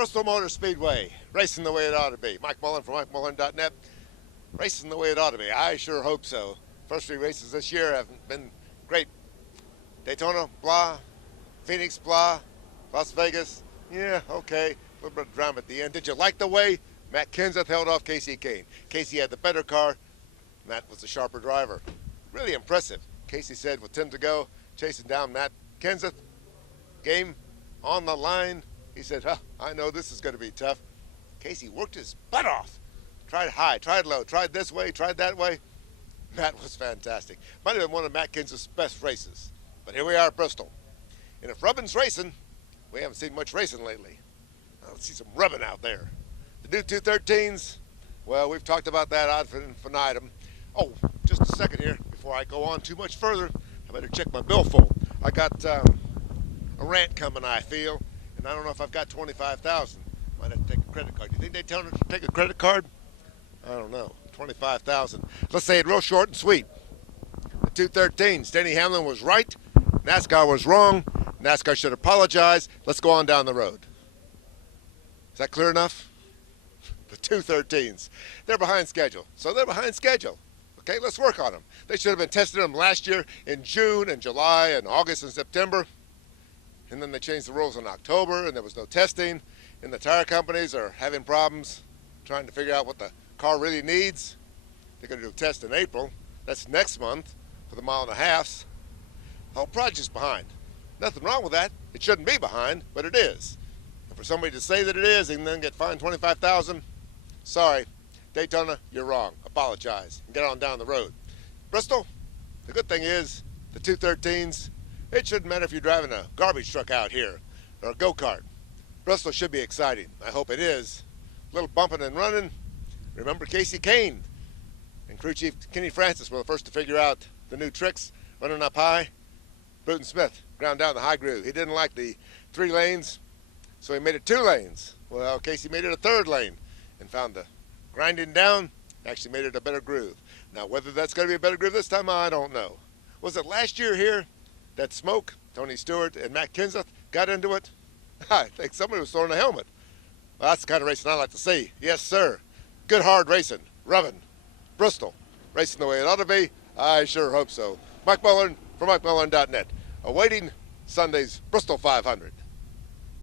Bristol Motor Speedway, racing the way it ought to be. Mike Mullen from MikeMullen.net, racing the way it ought to be. I sure hope so. First three races this year have been great. Daytona, blah. Phoenix, blah. Las Vegas, yeah, okay. A little bit of drama at the end. Did you like the way Matt Kenseth held off Kasey Kahne? Kasey had the better car. Matt was the sharper driver. Really impressive. Kasey said with 10 to go, chasing down Matt Kenseth. Game on the line. He said, I know this is going to be tough. Kasey worked his butt off. Tried high, tried low, tried this way, tried that way. Matt was fantastic. Might have been one of Matt Kenseth's best races. But here we are at Bristol. And if Rubbin's racing, we haven't seen much racing lately. Let's see some Rubbin out there. The new 213s, well, we've talked about that ad infinitum. Oh, just a second here before I go on too much further. I better check my billfold. I got a rant coming, I feel, and I don't know if I've got 25,000. Might have to take a credit card. Do you think they tell me to take a credit card? I don't know. 25,000. Let's say it real short and sweet. The 213s. Denny Hamlin was right. NASCAR was wrong. NASCAR should apologize. Let's go on down the road. Is that clear enough? The 213s. They're behind schedule. So they're behind schedule. Okay, let's work on them. They should have been testing them last year in June and July and August and September. And then they changed the rules in October and there was no testing. And the tire companies are having problems trying to figure out what the car really needs. They're going to do a test in April. That's next month for the mile and a halves. The whole project's behind. Nothing wrong with that. It shouldn't be behind, but it is. And for somebody to say that it is and then get fined 25,000, sorry, Daytona, you're wrong. Apologize and get on down the road. Bristol, the good thing is the 213s, it shouldn't matter if you're driving a garbage truck out here or a go-kart. Bristol should be exciting. I hope it is. A little bumping and running. Remember Kasey Kahne and crew chief Kenny Francis were the first to figure out the new tricks running up high. Bruton Smith ground down the high groove. He didn't like the 3 lanes, so he made it 2 lanes. Well, Kasey made it a 3rd lane and found the grinding down, actually made it a better groove. Now, whether that's going to be a better groove this time, I don't know. Was it last year here that Smoke, Tony Stewart, and Matt Kenseth got into it? I think somebody was throwing a helmet. Well, that's the kind of racing I like to see. Yes, sir. Good hard racing. Rubbin, Bristol, racing the way it ought to be. I sure hope so. Mike Mullen from MikeMullen.net, awaiting Sunday's Bristol 500.